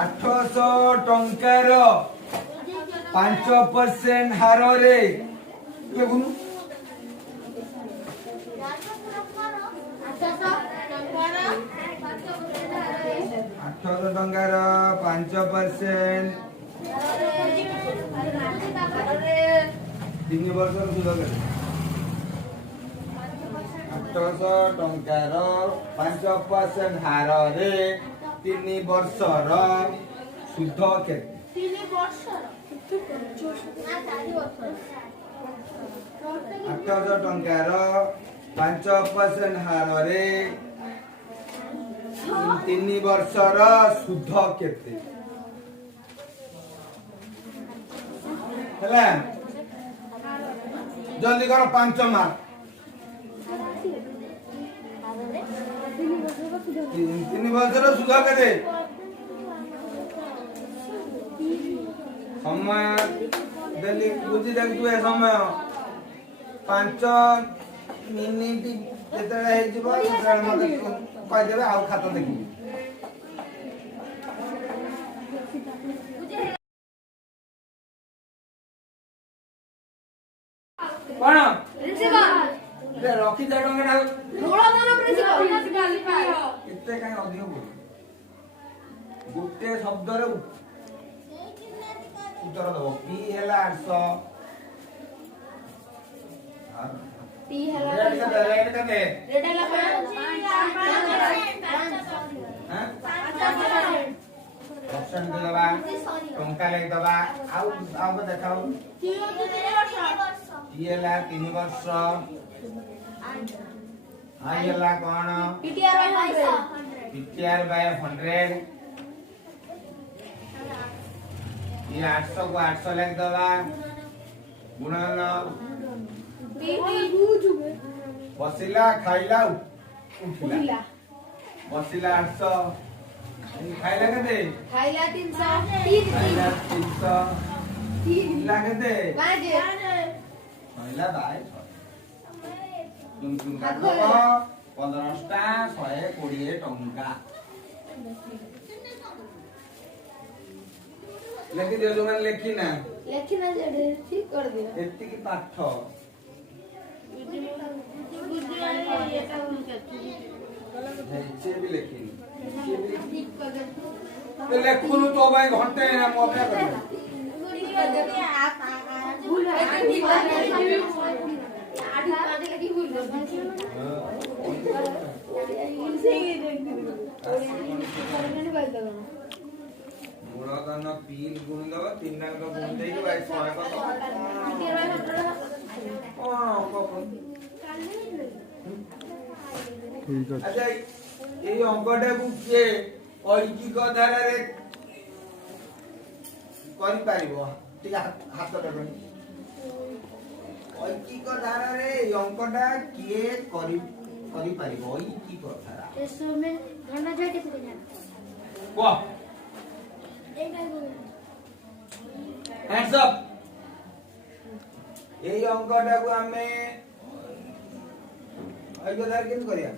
800 टंकार 5% हार रे के गुनु 800 टंकार 5% 3 वर्ष सुध कर 800 टंकार 5% हार रे 3 वर्ष सुध के 3 वर्ष 800 टंकार 5% हार रे 3 वर्ष सुध केते ହେଲା जल्दी करो 5 मार्क 3 वर्ष सुध केते समय देली बुझी देखु ए समय 5 मिनिट जेतले हे जिवो सेतले मते कहि देबे आ खाता देखि कोन प्रिंसिपल रे रखी दे डंगा रोला दनो प्रिंसिपल इत्ते काई अधिक बोल गुटे शब्द रे उत्तर दबो पी हैला 800 टी हैला रेड कते रेड हैला 5 ऑप्शन दे दबा टंका ले दबा आउ देखाओ टी हैला 3 वर्ष आई हैला कोन पीटीआर बाय 100 ये 800 को 800 लिख दबा गुणन बसिला खाइला उठिला बसिला 800 खाइला केते खाइला 300 खाइला 300 इला केते 5 खाइला बाय तुम काटो 15 टा 120 टंका लेखि दियो जो मैंने लेखी ना जेडे ठीक कर दियो एत्ती की पाठ भी लेखी तो लेखुनु तो भाई घंटे ना मोबाइल कर भूल है आधी पादे लगी भूल गुणधन पील गुण दब 3 का गुण दे के भाई 100 को अच्छा ये अंकटा को के ऐकिक धारा रे करि पारिबो ठीक हाथ देबनी ऐकिक धारा रे अंकटा के करि पारिबो ऐकिक धारा eso में घना जाके तो जाना वाह हैंड्स अप यही अंकटा को हमें ऐकिक धारा केन करिया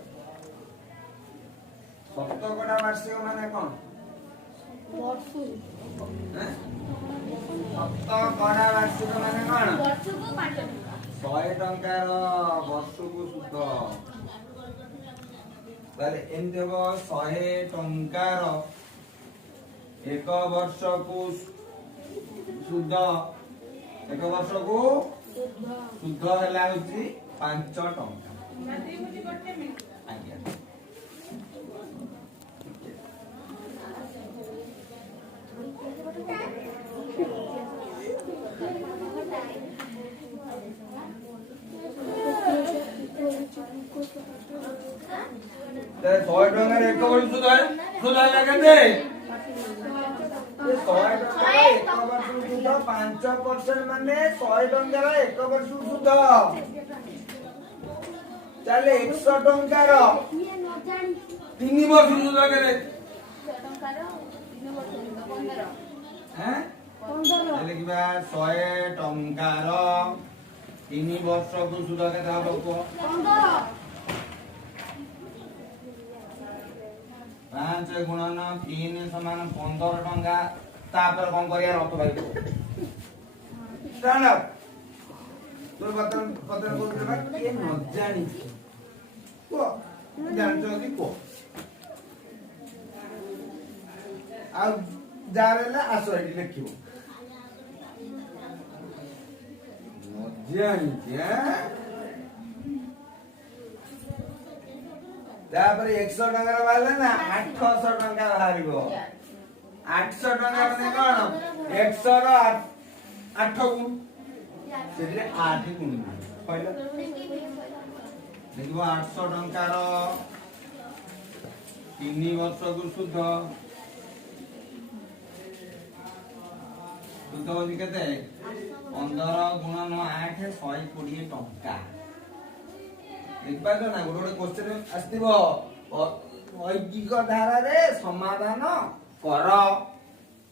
सप्तकटा वार्षिक माने कोन वर्षु सप्तकटा वार्षिक माने कोन वर्षु को 5 टका 100 टंकार वर्षको सुध ताले एन देबो 100 टंकार एक वर्ष को सुध एक वर्ष को सुध हला होची 5 टंका आज्ञा ते 100 टंकार एक वर्ष सुध लगते 100 टंकार एक वर्ष सुध 5% माने 100 टंकार एक वर्ष सुध चले 100 टंकार 3 वर्ष सुध करे हैं 15 लिखबा 100 टंकार 3 वर्ष को सुध केता हबो 15 5 ଗୁଣନ 3 ସମାନ 15 ଟଙ୍କା। ତାପରେ କଣ କରିବା ରଥ ଭାଇ ଷ୍ଟାଣ୍ଡ ଅପ୍। ତୋର ପତ୍ର କରୁଛ ବା କିଏ ନ ଜାଣିଛି କୁହ ଜାଣିଛ ଯଦି କୁହ। ଆଉ ଯାହାର ହେଲେ ଆସ ଏଠି ଲେଖିବ ନ ଜାଣିଛି। ତାପରେ 100 ଟଙ୍କାର ବାହାରିଲେ ନା 800 ଟଙ୍କା ବାହାରିବ। 800 ଟଙ୍କା ମାନେ କଣ 100 ର 8 ଗୁଣ ସେଥିରେ 8 ଗୁଣ କହିଲ ଦେଖିବ 800 ଟଙ୍କାର 3 ବର୍ଷକୁ ସୁଧ ହଉଛି କେତେ 15 ଗୁଣନ 8 120 ଟଙ୍କା। ଦେଖିପାରୁଛ ନା ଗୋଟେ ଗୋଟେ କ୍ୱେଶ୍ଚନ ଆସିଥିବ ଐକିକ ଧାରାରେ ସମାଧାନ କର।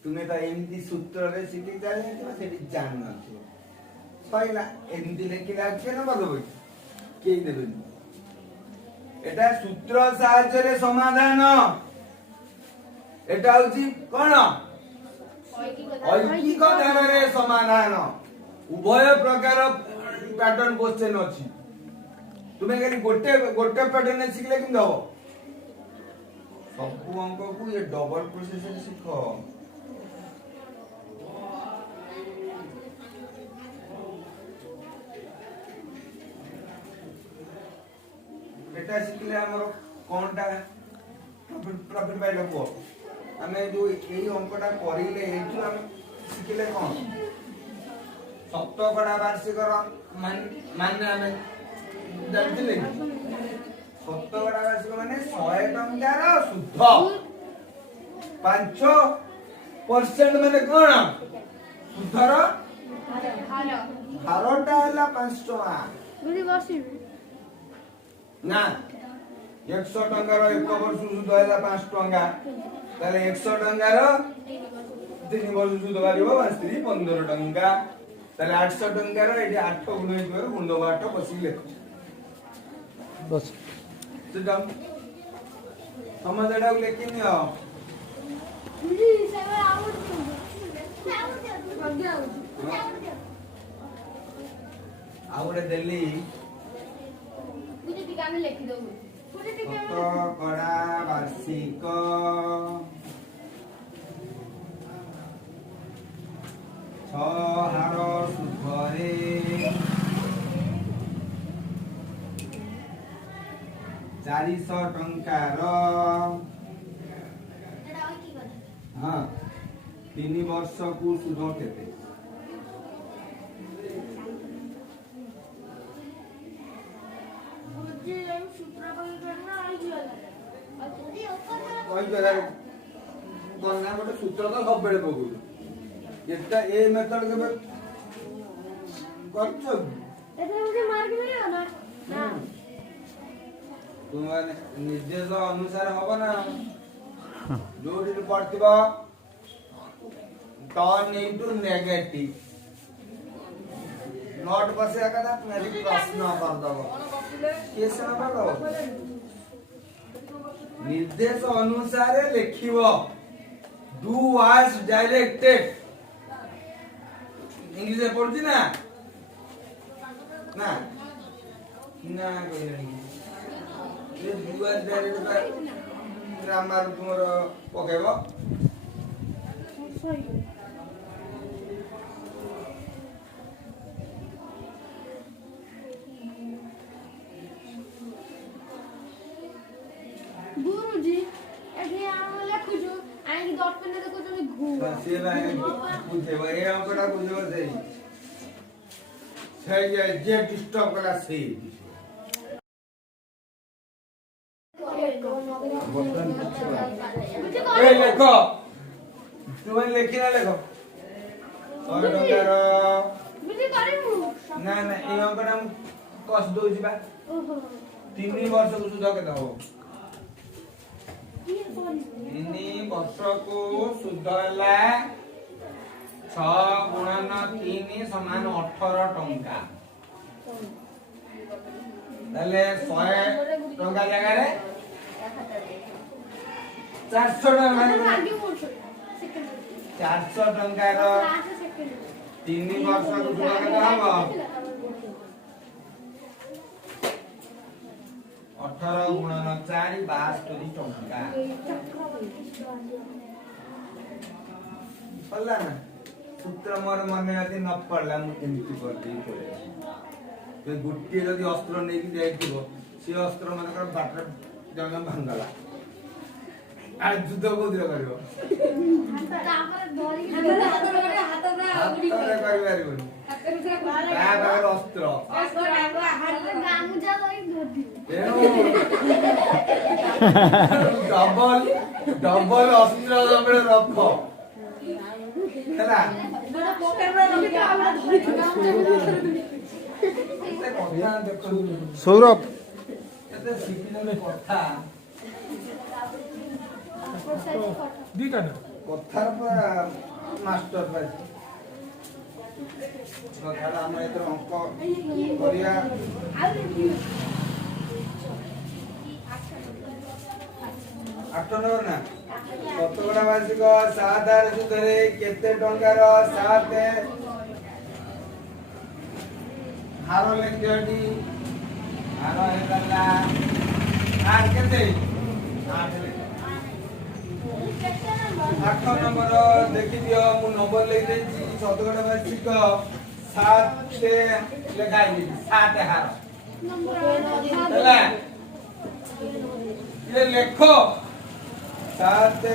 ତୁମେ ତ ଏମିତି ସୂତ୍ରରେ ଶିଖି ଜାଣିଥିବ ସେଠି ଜାଣିନଥିବ ସଇଲା ଏମିତି ଲେଖିଲେ କିଏ ନବ ଦେବ କେହି ଦେବେନି। এটা সূত্র সাহায্যে সমাধান। এটা হচ্ছে কোন ঐকিক ধারারে সমাধান। উভয় প্রকার প্যাটার্ন কোশ্চেন ଅଛି। তুমি খালি গোটে গোটে প্যাটার্ন শিখলে কিন্তু হবো ସବୁ ଅଙ୍କକୁ ଏ ଡବଲ ପ୍ରୋସେସରେ ଶିଖ। এটা ଶିଖିଲେ ଆମର କଣଟା ପ୍ରଫିଟ ପାଇଲ କୁହ। ଆମେ ଯୋଉ ଏଇ ଅଙ୍କଟା କରିଲେ ଏଇଠୁ ଆମେ ଶିଖିଲେ କଣ ଶତକଡ଼ା ବାର୍ଷିକର ମାନେ ଆମେ ଜାଣିଥିଲେ ଶତକଡ଼ା ବାର୍ଷିକ ମାନେ 100 ଟଙ୍କାର ସୁଧ 5% ମାନେ କଣ ସୁଧର ହାରଟା ହେଲା 5 ଟଙ୍କା ନା 100 ଟଙ୍କାର 1 ବର୍ଷ ସୁଧ ହେଲା 5 ଟଙ୍କା। ତାହେଲେ 100 ଟଙ୍କାର 3 ବର୍ଷ ସୁଧ ବାହାରିବ 5 15 ଟଙ୍କା। ତାହେଲେ 800 ଟଙ୍କାର ଏଠି 8 ଗୁଣ ହେଇଥିବାରୁ ଗୁଣ 8 ବସିକି ଲେଖ ବସ ସେଟା ସମାଧାନଟାକୁ ଲେଖିନିଅ। ଆଉ ଗୋଟେ ଦେଲି ଶତକଡ଼ା ବାର୍ଷିକ 6 ହାର ସୁଧରେ 400 ଟଙ୍କାର 3 ବର୍ଷକୁ ସୁଧ କେତେ? ଗୋଟେ ସୂତ୍ର ତ ସବୁବେଳେ ପକଉଛୁ ଏଟା ଏ ମେଥଡ କେବେ କରୁଛ ତୁମେ ନିର୍ଦ୍ଦେଶ ଅନୁସାରେ ହବ ନା ଯୋଉଠି ପଡିଥିବ ଟର୍ନ ଇନଟୁ ନେଗେଟିଭ ନୋଟ ବସିବା କଥା ତୁମେ ଏଠି ପ୍ରଶ୍ନ କରିଦବ କିଏ ସେନା କରିଦବ ନିର୍ଦ୍ଦେଶ ଅନୁସାରେ ଲେଖିବ ଡୁ ୱାଜ ଡାଇରେକ୍ଟେଡ इंग्लिश में पढ़ुची ना ना ना कहलेनी ये दुआ डायरेक्ट ग्रामर तुमरो पकेबो गुरुजी एठी हम लिखुछु आइ डॉट पे देखो तो घू से भाई बुझेबो ए अंकटा बुझेबो सही जे डिस्टर्ब कला सही ए लेखो तुम लेखिना लेखो 100 टंकार बुझी करिमु ना ना ए अंकटा कस दोजी बा 3 वर्ष को सुध केते हो 3 वर्ष को सुध होला 6 गुणन 3 समान 18 टंका ताले 100 टंका जगह रे 400 ଟଙ୍କା ଆଗେ ମୋର ସେକେଣ୍ଡ 400 ଟଙ୍କାର ଲାଷ୍ଟ ସେକେଣ୍ଡ 3 ବର୍ଷ ସୁଧ କେତେ ହବ 18 ଗୁଣନ 4 62 ଟଙ୍କା ପଡିଲା ନା ସୂତ୍ର ମୋର ମନେ ଅଛି ନ ପଡିଲା ମୁଁ ଏମିତି କରିଦେଇ ପଳେଇ ସେ ଗୋଟିଏ ଯଦି ଅସ୍ତ୍ର ନେଇକି ଯାଇଥିବ ସେ ଅସ୍ତ୍ର ମାନଙ୍କର ବାଟରେ ଜଣ ଭାଙ୍ଗଲା ଆଉ ଯୁଦ୍ଧ କୋଉଥିରେ କରିବ ତାପରେ ଧରିକି ହାତରେ କରିପାରିବନି ତା ପାଖରେ ଅସ୍ତ୍ର ଗାମୁଛା ଧରିକି ଧରିଥିବ ତେଣୁ ଡବଲ ଅସ୍ତ୍ର ସବୁବେଳେ ରଖ ହେଲା ସୌରଭ ଏତେ ଶିଖିଲେ କଥା ଦିଟା ନା କଥାର ପୁରା ମାଷ୍ଟର ପାଇ କଥାଟା ଆମେ ଏଥର ଅଙ୍କ କରିବା 8 ନମ୍ବର ନା ଶତକଡ଼ା ବାର୍ଷିକ 7 ସୁଧରେ କେତେ ଟଙ୍କାର 7 ହାର ଲେଖିଅଟି ହାର ହେଇଗଲା ଆର କେତେ 8 ନମ୍ବର ଦେଖିଦିଅ ମୁଁ ନମ୍ବର ଲେଖିଦେଇଛି ଶତକଡ଼ା ବାର୍ଷିକ 7 ଲେଖା ହେଇଛି 7 ହାର ହେଲା ये लेखो 7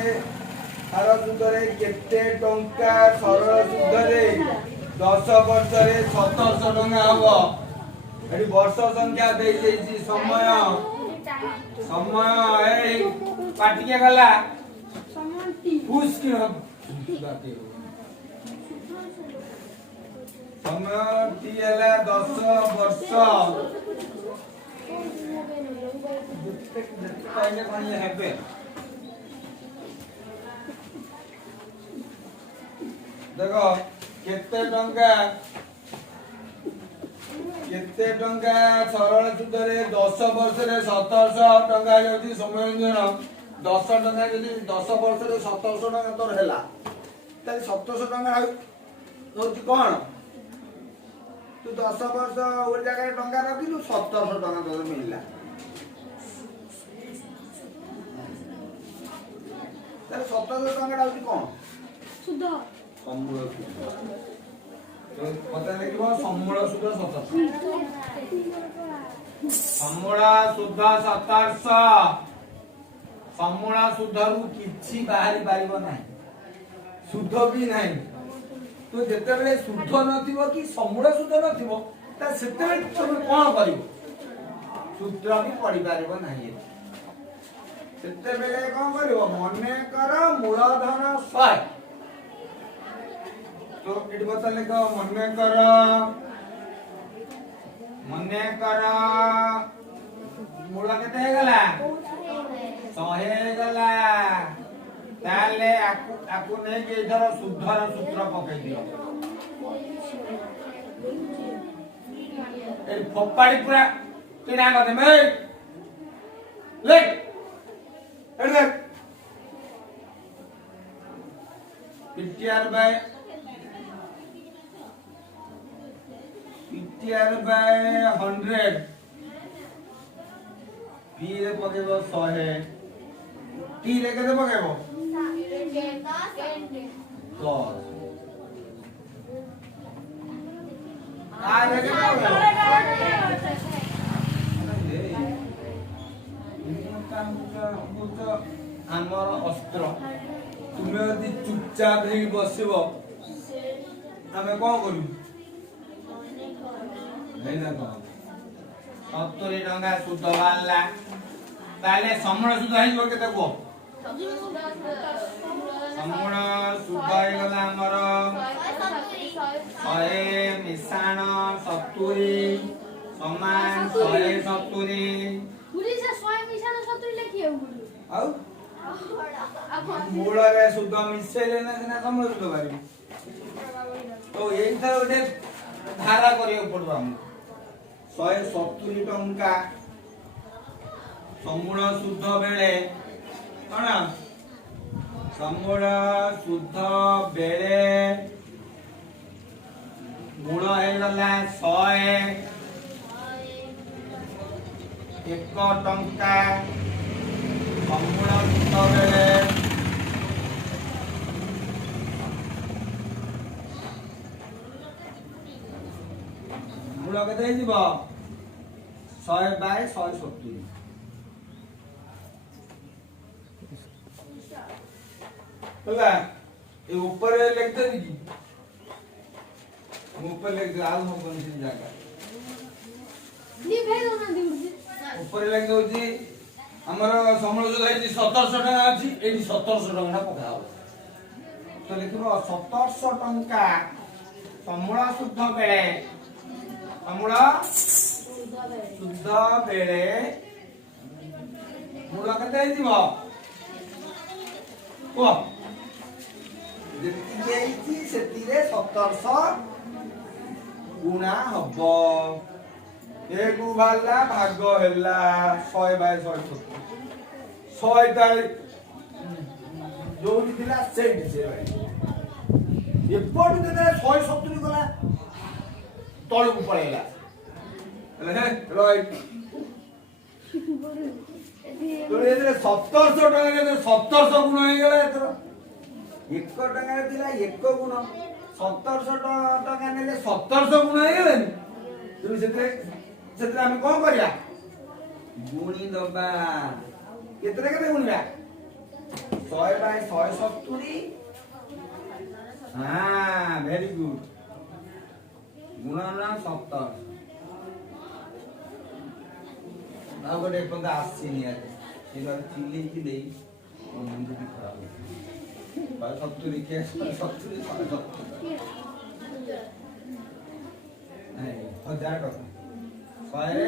ହାର ସୁଧରେ କେତେ ଟଙ୍କା ସରଳ ସୁଧରେ 10 ବର୍ଷରେ 1700 ଟଙ୍କା ହବ ଏଠି ବର୍ଷ ସଂଖ୍ୟା ଦେଇ ଦେଇଛି ସମୟ ଏଇ ପାଟିକେ ଗଲା ପୁସ୍ କି ସମୟ ଟି ହେଲା 10 ବର୍ଷ पाइले कोन ये हेबे देखो केते टंका सरल सुधरे 10 वर्ष रे 1700 टंका जदी समय जन 10 टंका जदी 10 वर्ष रे 1700 टंका तोर हैला त 1700 टंका होती कोन तू 10 वर्ष ओ जगह टंका रखिलु 1700 टंका तोर मिलला তাহলে 1700 টাকাটা হচ্ছে কোন শুদ্ধ সম্মূল সুদ তো কথা লিখব সম্মূল সুদ 1700 সম্মূল সুদ 1700 সম্মূল সুদରୁ କିଛି ବାହାରି ପାରିବ ନାହିଁ ସୁଧ ବି ନାହିଁ ତ ଯେତେବେଳେ ସୁଧ ନଥିବ କି ସମ୍ମୂଳ ସୁଧ ନଥିବ ତା ସେତେବେଳେ ତମେ କ'ଣ କରିବ ସୂତ୍ର ବି ପଢି ପାରିବ ନାହିଁ ସେତେବେଳେ କ'ଣ କରିବ ମନେକର ମୂଳଧନ 100 ତ ଏଠି ବତା ଲେଖ ମନେକର ମୂଳ କେତେ ହେଇଗଲା 100 ହେଇଗଲା ତାହେଲେ ଆକୁ ନେଇକି ଏଥର ସୁଧର ସୂତ୍ର ପକେଇ ଦିଅ ଏ ଫୋପାଡ଼ି ପୁରା କିଣା କରିଦେମେ ଲେଖ PTR by 100 P रे पकेबो 100 T रे केते पकेबो 10 आ रे ଆମର ଅସ୍ତ୍ର ତୁମେ ଯଦି ଚୁପଚାପ ହେଇକି ବସିବ ଆମେ କ'ଣ କରିବୁ 70 ଟଙ୍କା ସୁଧ ବାହାରିଲା ତାହେଲେ ସମୂଳ ସୁଧ ହେଇଯିବ କେତେ କୁହ ସମୂଳ ସୁଧ ହେଇଗଲା ଆମର 100 ମିଶାଣ 70 ସମାନ 170 ପୁଲିସ 100 ମିଶାଣ 70 ଲେଖିବାକୁ ଆଉ ମୂଳରେ ସୁଧ ମିଶେଇଲେ ନା ସିନା ସମୂଳ ସୁଧ ବାହାରିବ ତ ଏଇଥର ଗୋଟେ ଧାରା କରିବାକୁ ପଡିବ ଆମକୁ 170 ଟଙ୍କା ସମୂଳ ସୁଧ ବେଳେ କଣ ସମୂଳ ଶୁଦ୍ଧ ବେଳେ ଗୁଣ ହେଇଗଲା 1 ଟଙ୍କା ସମୂଳ ଶୁଦ୍ଧ ବେଳେ ମୂଳ କେତେ ହେଇଯିବ 100/170 ହେଲା ଏ ଉପରେ ଲେଖିଦେବି କି ମୁଁ ଉପରେ ଲେଖି ଆଉ ହବନି ସେ ଜାଗା ଭାଇ ଦଉନାହାନ୍ତି ଉଠୁଛି ଉପରେ ଲେଖି ଦଉଛି ଆମର ସମୂଳ ସୁଧ ହେଇଛି 1700 ଟଙ୍କା ଅଛି ଏଇଠି 1700 ଟଙ୍କା ପକା ହବ ତ ଲେଖିବ 1700 ଟଙ୍କା ସମୂଳ ଶୁଦ୍ଧ ବେଳେ ସମୂଳ ଶୁଦ୍ଧ ବେଳେ ମୂଳ କେତେ ହେଇଯିବ କୁହ ଯେତିକି ହେଇଛି ସେଥିରେ 1700 ଗୁଣା ହବ ଏ କୁ ବାହାରିଲା ଭାଗ ହେଲା 100/170 100ଟା ଯୋଉଠି ଥିଲା ସେଇଠି ସେ ଏପଟୁ କେତେ 170 ଗଲା ତଳକୁ ପଳେଇଲା ହେଲେ ରାଇଟ୍ ତ ଏଥିରେ 1700 ଟଙ୍କା 1700 ଗୁଣ ହେଇଗଲା ଏଥର 1 ଟଙ୍କାରେ ଥିଲା 1 ଗୁଣ 1700 ଟଙ୍କା ନେଲେ 1700 ଗୁଣ ହେଇଗଲାନି ତେଣୁ ସେଥିରେ ଆମେ କଣ କରିବା ଗୁଣି ଦବା କେତେ ଗୁଣିବା 100/170 ହଁ ଭେରି ଗୁଡ ଗୁଣନ 17 ଆଉ ଗୋଟେ ପଦ ଆସିନି ଆଜି ଏଇଟା ଚିଲେଇକି ଦେଇ ମୁଣ୍ଡ ବି ଖରାପ 170 କେ 170 ନାଇଁ 1000 ଟଙ୍କା 100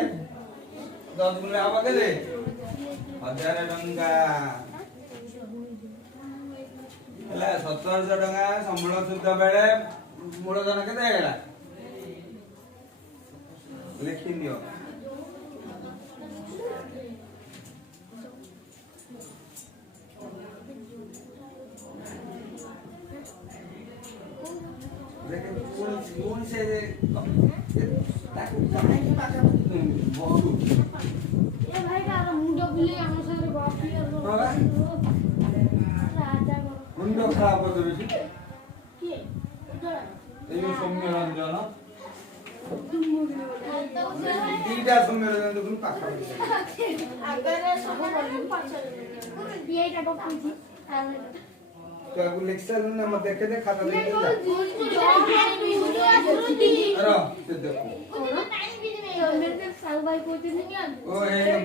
10 ଗୁଣରେ ହବ କେତେ 1000 ଟଙ୍କା ହେଲା 1700 ଟଙ୍କା ସମୂଳ ଶୁଦ୍ଧ ବେଳେ ମୂଳଧନ କେତେ ହେଇଗଲା ଲେଖି ଦିଅ ପୁଣି ସେ ତାକୁ କାହିଁକି ପାଖାପାଖି ବହୁ ଏ ଭାଇ ତାର ମୁଣ୍ଡ ବୁଲେଇ ଆମ ସାଙ୍ଗରେ ଗପି ମୁଣ୍ଡ ଖରାପ କରିଦେବି କିଏ ଏଇ ଯୋଉ ସୌମ୍ୟରଞ୍ଜନ ଦିଟା ସୌମ୍ୟରଞ୍ଜନ ଦେଖୁନ ପାଖାପାଖି ଆଗରେ ସବୁ ପଛରେ ଏଇଟା ଗପୁଛି ତାକୁ ଲେକ୍ଚର ନା ମତେ ଦେଖେ ଦେ ଖାତା ये ଦେଖେ तो ଯା जो ର ସେ ଦେଖୁ मेरे साल भाई को नहीं ओ हे